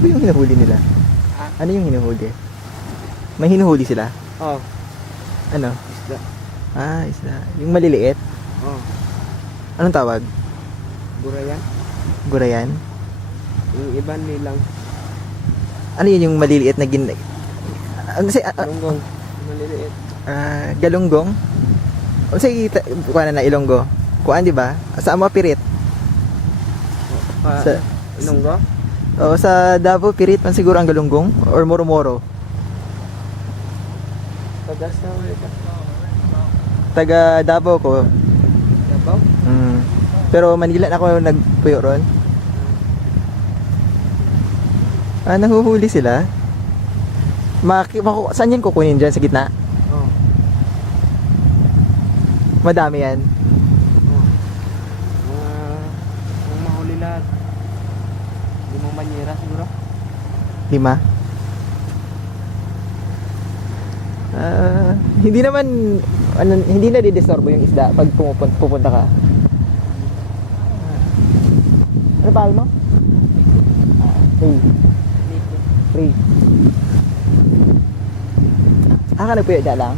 ba yung hinuhuli nila? Ano yung hinuhuli? May hinuhuli sila? Oh, Ano? isda. Isda. Yung maliliit? Oh, Anong tawag? gurayan. Gurayan? Yung iba nilang Ano yun yung maliliit na lunggong. Maliliit. galunggong? O sige, kuha na ilonggo. Kuhaan, di ba? Sa ama pirit. Sa, Ilonggo? o sa Davao pirit man siguro ang galunggong or moro-moro. Tagas na ulit. Taga Davao ko. Dabaw? Pero Manila na ako nagpuyo ron. Nahuhuli sila. Saan yan kukunin dyan? Sa gitna? Oh. Madami yan. Oh. Mga mahuli lahat. Limang banyera siguro. 5. Hindi naman hindi na didisturbo yung isda pag pupunta ka. Ano pa mo? Free. Ka nagpuyo dyan lang?